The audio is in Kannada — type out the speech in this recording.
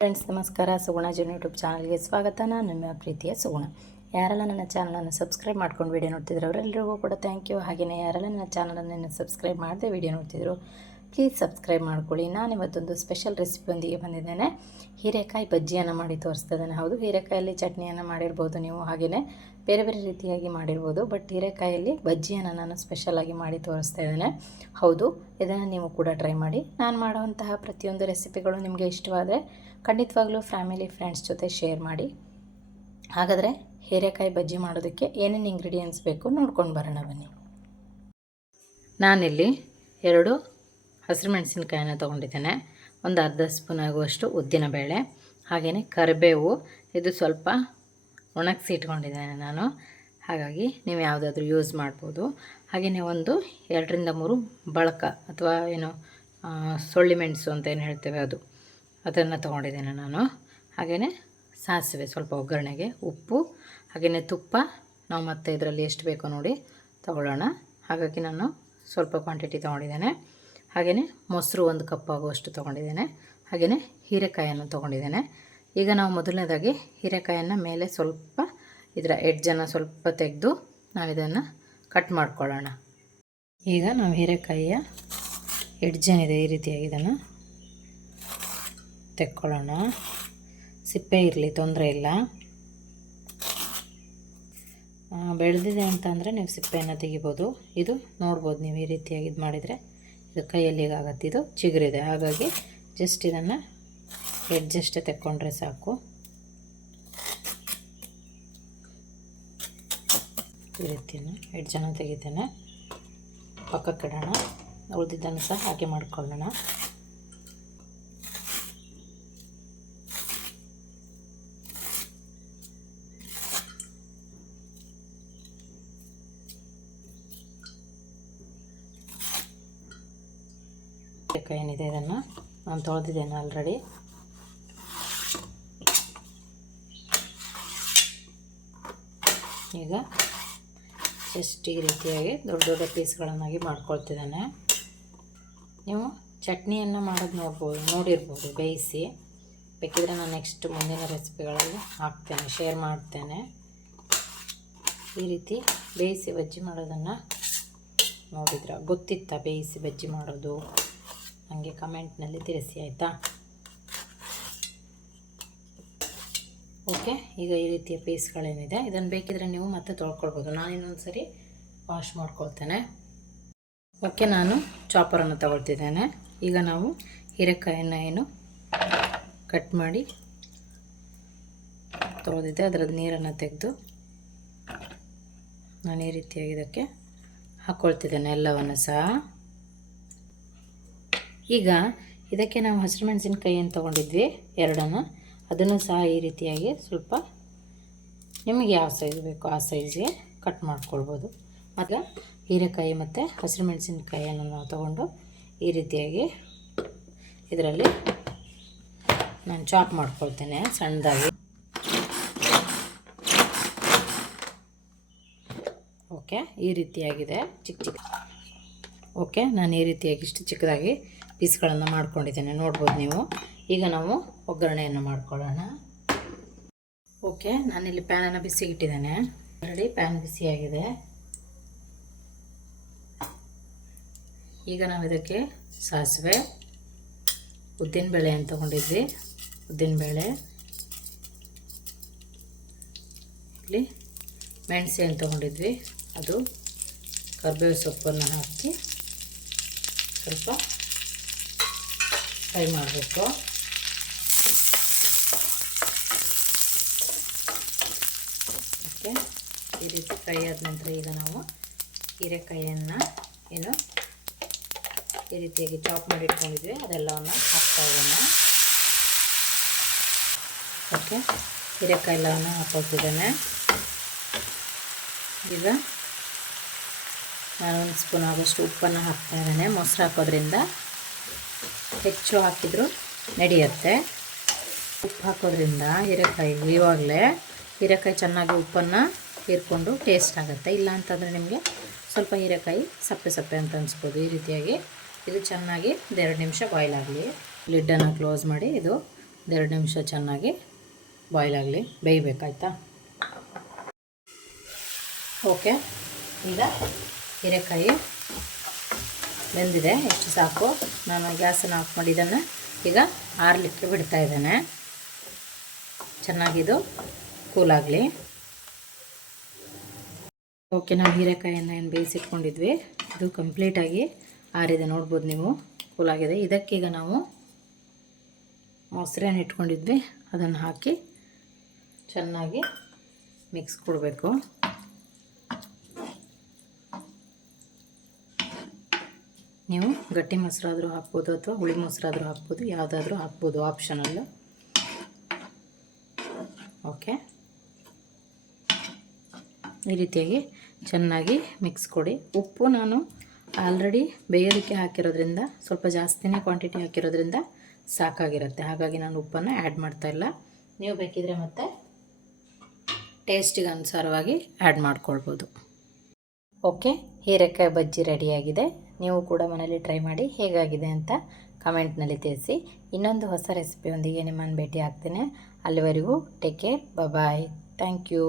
ಫ್ರೆಂಡ್ಸ್ ನಮಸ್ಕಾರ. ಸುಗುಣ ಜೀವನ ಯೂಟ್ಯೂಬ್ ಚಾನಲ್ಗೆ ಸ್ವಾಗತ. ನಾನು ನಿಮ್ಮ ಪ್ರೀತಿಯ ಸುಗುಣ. ಯಾರೆಲ್ಲ ನನ್ನ ಚಾನಲನ್ನು ಸಬ್ಸ್ಕ್ರೈಬ್ ಮಾಡ್ಕೊಂಡು ವೀಡಿಯೋ ನೋಡ್ತಿದ್ರು ಅವರೆಲ್ಲರಿಗೂ ಕೂಡ ಥ್ಯಾಂಕ್ ಯು. ಹಾಗೆಯೇ ಯಾರೆಲ್ಲ ನನ್ನ ಚಾನಲನ್ನು ಸಬ್ಸ್ಕ್ರೈಬ್ ಮಾಡದೆ ವೀಡಿಯೋ ನೋಡ್ತಿದ್ರು ಪ್ಲೀಸ್ ಸಬ್ಸ್ಕ್ರೈಬ್ ಮಾಡ್ಕೊಳ್ಳಿ. ನಾನು ಇವತ್ತೊಂದು ಸ್ಪೆಷಲ್ ರೆಸಿಪಿಯೊಂದಿಗೆ ಬಂದಿದ್ದೇನೆ. ಹೀರೆಕಾಯಿ ಬಜ್ಜಿಯನ್ನು ಮಾಡಿ ತೋರಿಸ್ತಾ ಇದ್ದೇನೆ. ಹೌದು, ಹೀರೆಕಾಯಲ್ಲಿ ಚಟ್ನಿಯನ್ನು ಮಾಡಿರ್ಬೋದು ನೀವು, ಹಾಗೆಯೇ ಬೇರೆ ಬೇರೆ ರೀತಿಯಾಗಿ ಮಾಡಿರ್ಬೋದು. ಬಟ್ ಹೀರೆಕಾಯಲ್ಲಿ ಬಜ್ಜಿಯನ್ನು ನಾನು ಸ್ಪೆಷಲಾಗಿ ಮಾಡಿ ತೋರಿಸ್ತಾ ಇದ್ದೇನೆ. ಹೌದು, ಇದನ್ನು ನೀವು ಕೂಡ ಟ್ರೈ ಮಾಡಿ. ನಾನು ಮಾಡುವಂತಹ ಪ್ರತಿಯೊಂದು ರೆಸಿಪಿಗಳು ನಿಮಗೆ ಇಷ್ಟವಾದರೆ ಖಂಡಿತವಾಗ್ಲೂ ಫ್ಯಾಮಿಲಿ ಫ್ರೆಂಡ್ಸ್ ಜೊತೆ ಶೇರ್ ಮಾಡಿ. ಹಾಗಾದರೆ ಹೀರೆಕಾಯಿ ಬಜ್ಜಿ ಮಾಡೋದಕ್ಕೆ ಏನೇನು ಇಂಗ್ರೀಡಿಯೆಂಟ್ಸ್ ಬೇಕು ನೋಡ್ಕೊಂಡು ಬರೋಣ ಬನ್ನಿ. ನಾನಿಲ್ಲಿ 2 ಹಸಿರು ಮೆಣಸಿನಕಾಯಿನ ತೊಗೊಂಡಿದ್ದೇನೆ. ಒಂದು ಅರ್ಧ ಸ್ಪೂನ್ ಆಗುವಷ್ಟು ಉದ್ದಿನಬೇಳೆ, ಹಾಗೆಯೇ ಕರಿಬೇವು. ಇದು ಸ್ವಲ್ಪ ಒಣಗಿಸಿ ಇಟ್ಕೊಂಡಿದ್ದೇನೆ ನಾನು, ಹಾಗಾಗಿ ನೀವು ಯಾವುದಾದ್ರೂ ಯೂಸ್ ಮಾಡ್ಬೋದು. ಹಾಗೆಯೇ ಒಂದು 2ರಿಂದ 3 ಬಳಕ ಅಥವಾ ಏನು ಸೊಳ್ಳಿ ಮೆಣಸು ಅಂತ ಏನು ಹೇಳ್ತೇವೆ ಅದನ್ನು ತೊಗೊಂಡಿದ್ದೇನೆ ನಾನು. ಹಾಗೆಯೇ ಸಾಸಿವೆ ಸ್ವಲ್ಪ ಒಗ್ಗರಣೆಗೆ, ಉಪ್ಪು, ಹಾಗೆಯೇ ತುಪ್ಪ. ನಾವು ಮತ್ತೆ ಇದರಲ್ಲಿ ಎಷ್ಟು ಬೇಕೋ ನೋಡಿ ತೊಗೊಳ್ಳೋಣ. ಹಾಗಾಗಿ ನಾನು ಸ್ವಲ್ಪ ಕ್ವಾಂಟಿಟಿ ತೊಗೊಂಡಿದ್ದೇನೆ. ಹಾಗೆಯೇ ಮೊಸರು 1 ಕಪ್ ಆಗುವಷ್ಟು ತೊಗೊಂಡಿದ್ದೇನೆ. ಹಾಗೆಯೇ ಹೀರೆಕಾಯನ್ನು ತೊಗೊಂಡಿದ್ದೇನೆ. ಈಗ ನಾವು ಮೊದಲನೇದಾಗಿ ಹೀರೆಕಾಯನ್ನು ಮೇಲೆ ಸ್ವಲ್ಪ ಇದರ ಎಡ್ಜನ್ನು ಸ್ವಲ್ಪ ತೆಗೆದು ನಾವು ಇದನ್ನು ಕಟ್ ಮಾಡ್ಕೊಳ್ಳೋಣ. ಈಗ ನಾವು ಹೀರೆಕಾಯಿಯ ಎಡ್ಜೇನಿದೆ ಈ ರೀತಿಯಾಗಿ ಇದನ್ನು ತೆಕ್ಕೊಳ್ಳೋಣ. ಸಿಪ್ಪೆ ಇರಲಿ, ತೊಂದರೆ ಇಲ್ಲ. ಬೆಳೆದಿದೆ ಅಂತ ಅಂದರೆ ನೀವು ಸಿಪ್ಪೆಯನ್ನು ತೆಗಿಬೋದು. ಇದು ನೋಡ್ಬೋದು ನೀವು ಈ ರೀತಿಯಾಗಿ ಇದು ಮಾಡಿದರೆ ಇದು ಕೈಯಲ್ಲಿ ಹೀಗಾಗತ್ತೆ. ಇದು ಚಿಗುರಿದೆ, ಹಾಗಾಗಿ ಜಸ್ಟ್ ಇದನ್ನು ಎಡ್ಜಷ್ಟೇ ತೆಕ್ಕೊಂಡ್ರೆ ಸಾಕು. ಈ ರೀತಿಯನ್ನು ಎಡ್ಜನ್ನು ತೆಗಿತೇನೆ, ಪಕ್ಕಕ್ಕಿಡೋಣ. ಉಳಿದಿದ್ದನ್ನು ಸಹ ಹಾಗೆ ಮಾಡ್ಕೊಳ್ಳೋಣ. ಏನಿದೆ ಇದನ್ನು ನಾನು ತೊಳೆದಿದ್ದೇನೆ ಆಲ್ರೆಡಿ. ಈಗ ಜಸ್ಟ್ ಈ ರೀತಿಯಾಗಿ ದೊಡ್ಡ ದೊಡ್ಡ ಪೀಸ್ಗಳನ್ನಾಗಿ ಮಾಡ್ಕೊಳ್ತಿದ್ದಾನೆ. ನೀವು ಚಟ್ನಿಯನ್ನು ಮಾಡೋದು ನೋಡಿರ್ಬೋದು ಬೇಯಿಸಿ. ಬೇಕಿದ್ರೆ ನಾನು ನೆಕ್ಸ್ಟ್ ಮುಂದಿನ ರೆಸಿಪಿಗಳಲ್ಲಿ ಹಾಕ್ತೇನೆ, ಶೇರ್ ಮಾಡ್ತೇನೆ. ಈ ರೀತಿ ಬೇಯಿಸಿ ಬಜ್ಜಿ ಮಾಡೋದನ್ನು ನೋಡಿದ್ರೆ ಗೊತ್ತಿತ್ತಾ ಬೇಯಿಸಿ ಬಜ್ಜಿ ಮಾಡೋದು? ನನಗೆ ಕಮೆಂಟ್ನಲ್ಲಿ ತಿಳಿಸಿ ಆಯಿತಾ? ಓಕೆ, ಈಗ ಈ ರೀತಿಯ ಪೀಸ್ಗಳೇನಿದೆ ಇದನ್ನು ಬೇಕಿದ್ರೆ ನೀವು ಮತ್ತೆ ತೊಳ್ಕೊಳ್ಬೋದು. ನಾನು ಇನ್ನೊಂದು ಸರಿ ವಾಶ್ ಮಾಡ್ಕೊಳ್ತೇನೆ. ಓಕೆ, ನಾನು ಚಾಪರನ್ನು ತಗೊಳ್ತಿದ್ದೇನೆ. ಈಗ ನಾವು ಹೀರೆಕಾಯನ್ನು ಏನು ಕಟ್ ಮಾಡಿ ತೊಳೆದಿದ್ದೆ ಅದರದ್ದು ನೀರನ್ನು ತೆಗೆದು ನಾನು ಈ ರೀತಿಯಾಗಿ ಇದಕ್ಕೆ ಹಾಕ್ಕೊಳ್ತಿದ್ದೇನೆ ಎಲ್ಲವನ್ನು ಸಹ. ಈಗ ಇದಕ್ಕೆ ನಾವು ಹಸಿರು ಮೆಣಸಿನಕಾಯಿ ಏನು ತೊಗೊಂಡಿದ್ವಿ 2, ಅದನ್ನು ಸಹ ಈ ರೀತಿಯಾಗಿ ಸ್ವಲ್ಪ ನಿಮಗೆ ಯಾವ ಸೈಜ್ ಬೇಕೋ ಆ ಸೈಜ್ಗೆ ಕಟ್ ಮಾಡ್ಕೊಳ್ಬೋದು. ಮತ್ತು ಹೀರೆಕಾಯಿ ಮತ್ತು ಹಸಿರು ಮೆಣಸಿನಕಾಯಿಯನ್ನು ನಾವು ತೊಗೊಂಡು ಈ ರೀತಿಯಾಗಿ ಇದರಲ್ಲಿ ನಾನು ಚಾಪ್ ಮಾಡ್ಕೊಳ್ತೇನೆ ಸಣ್ಣದಾಗಿ. ಓಕೆ, ಈ ರೀತಿಯಾಗಿದೆ ಚಿಕ್ಕ. ಓಕೆ, ನಾನು ಈ ರೀತಿಯಾಗಿ ಇಷ್ಟು ಚಿಕ್ಕದಾಗಿ ಪೀಸ್ಗಳನ್ನು ಮಾಡ್ಕೊಂಡಿದ್ದೇನೆ, ನೋಡ್ಬೋದು ನೀವು. ಈಗ ನಾವು ಒಗ್ಗರಣೆಯನ್ನು ಮಾಡ್ಕೊಳ್ಳೋಣ. ಓಕೆ, ನಾನಿಲ್ಲಿ ಪ್ಯಾನನ್ನು ಬಿಸಿಗಿಟ್ಟಿದ್ದೇನೆ. Already PAN ಬಿಸಿಯಾಗಿದೆ. ಈಗ ನಾವು ಇದಕ್ಕೆ ಸಾಸಿವೆ, ಉದ್ದಿನಬೇಳೆ ಅಂತ ತೊಗೊಂಡಿದ್ವಿ, ಉದ್ದಿನಬೇಳೆ, ಇಲ್ಲಿ ಮೆಣಸು ಅಂತ ತೊಗೊಂಡಿದ್ವಿ ಅದು, ಕರಿಬೇವು ಸೊಪ್ಪನ್ನು ಹಾಕಿ ಸ್ವಲ್ಪ ಫ್ರೈ ಮಾಡಬೇಕು. ಓಕೆ, ಈ ರೀತಿ ಫ್ರೈ ಆದ ನಂತರ ಈಗ ನಾವು ಹೀರೆಕಾಯಿಯನ್ನು ಏನು ಈ ರೀತಿಯಾಗಿ ಚಾಪ್ ಮಾಡಿ ಇಟ್ಕೊಂಡಿದ್ವಿ ಅದೆಲ್ಲವನ್ನು ಹಾಕ್ತಾ ಇದ್ದೇನೆ. ಓಕೆ, ಹೀರೆಕಾಯಿ ಎಲ್ಲವನ್ನು ಹಾಕ್ಕೊಳ್ತಿದ್ದೇನೆ. ಈಗ ನಾನು 1 ಸ್ಪೂನ್ ಆಗೋಷ್ಟು ಉಪ್ಪನ್ನು ಹಾಕ್ತಾ ಇದ್ದೇನೆ. ಮೊಸರು ಹಾಕೋದ್ರಿಂದ ಹೆಚ್ಚು ಹಾಕಿದರೂ ನಡೆಯುತ್ತೆ. ಉಪ್ಪು ಹಾಕೋದ್ರಿಂದ ಹೀರೆಕಾಯಿಗೆ ಇವಾಗಲೇ ಹೀರೆಕಾಯಿ ಚೆನ್ನಾಗಿ ಉಪ್ಪನ್ನು ಹೀರ್ಕೊಂಡು ಟೇಸ್ಟ್ ಆಗುತ್ತೆ. ಇಲ್ಲ ಅಂತಂದರೆ ನಿಮಗೆ ಸ್ವಲ್ಪ ಹೀರೆಕಾಯಿ ಸಪ್ಪೆ ಸಪ್ಪೆ ಅಂತ ಅನಿಸ್ಬೋದು. ಈ ರೀತಿಯಾಗಿ ಇದು ಚೆನ್ನಾಗಿ 2 ನಿಮಿಷ ಬಾಯ್ಲ್ ಆಗಲಿ. ಲಿಡ್ಡನ್ನು ಕ್ಲೋಸ್ ಮಾಡಿ ಇದು 2 ನಿಮಿಷ ಚೆನ್ನಾಗಿ ಬಾಯ್ಲ್ ಆಗಲಿ, ಬೇಯಬೇಕಾಯ್ತಾ. ಓಕೆ, ಈಗ ಹೀರೆಕಾಯಿ ಬೆಂದಿದೆ, ಎಷ್ಟು ಸಾಕು. ನಾನು ಗ್ಯಾಸನ್ನು ಆಫ್ ಮಾಡಿ ಇದನ್ನು ಈಗ ಆರಲಿಕ್ಕೆ ಬಿಡ್ತಾ ಇದ್ದೇನೆ. ಚೆನ್ನಾಗಿದು ಕೂಲಾಗಲಿ. ಓಕೆ, ನಾವು ಹೀರೆಕಾಯಿಯನ್ನು ಏನು ಬೇಯಿಸಿಟ್ಕೊಂಡಿದ್ವಿ ಇದು ಕಂಪ್ಲೀಟಾಗಿ ಆರಿದೆ, ನೋಡ್ಬೋದು ನೀವು, ಕೂಲಾಗಿದೆ. ಇದಕ್ಕೀಗ ನಾವು ಮೊಸರೇನು ಇಟ್ಕೊಂಡಿದ್ವಿ ಅದನ್ನು ಹಾಕಿ ಚೆನ್ನಾಗಿ ಮಿಕ್ಸ್ ಕೊಡಬೇಕು. ನೀವು ಗಟ್ಟಿ ಮೊಸರಾದರೂ ಹಾಕ್ಬೋದು ಅಥವಾ ಹುಳಿ ಮೊಸರಾದರೂ ಹಾಕ್ಬೋದು, ಯಾವುದಾದ್ರೂ ಹಾಕ್ಬೋದು, ಆಪ್ಷನಲ್ಲು. ಓಕೆ, ಈ ರೀತಿಯಾಗಿ ಚೆನ್ನಾಗಿ ಮಿಕ್ಸ್ ಕೊಡಿ. ಉಪ್ಪು ನಾನು ಆಲ್ರೆಡಿ ಬೇಯೋದಕ್ಕೆ ಹಾಕಿರೋದ್ರಿಂದ ಸ್ವಲ್ಪ ಜಾಸ್ತಿನೇ ಕ್ವಾಂಟಿಟಿ ಹಾಕಿರೋದ್ರಿಂದ ಸಾಕಾಗಿರುತ್ತೆ, ಹಾಗಾಗಿ ನಾನು ಉಪ್ಪನ್ನು ಆ್ಯಡ್ ಮಾಡ್ತಾಯಿಲ್ಲ. ನೀವು ಬೇಕಿದ್ರೆ ಮತ್ತೆ ಟೇಸ್ಟಿಗೆ ಅನುಸಾರವಾಗಿ ಆ್ಯಡ್ ಮಾಡ್ಕೊಳ್ಬೋದು. ಓಕೆ, ಹೀರೆಕಾಯಿ ಬಜ್ಜಿ ರೆಡಿಯಾಗಿದೆ. ನೀವು ಕೂಡ ಮನೇಲಿ ಟ್ರೈ ಮಾಡಿ ಹೇಗಾಗಿದೆ ಅಂತ ಕಮೆಂಟ್ನಲ್ಲಿ ತಿಳಿಸಿ. ಇನ್ನೊಂದು ಹೊಸ ರೆಸಿಪಿಯೊಂದಿಗೆ ನಿಮ್ಮನ್ನು ಭೇಟಿ ಆಗ್ತೇನೆ. ಅಲ್ಲಿವರೆಗೂ take care, bye. Thank you.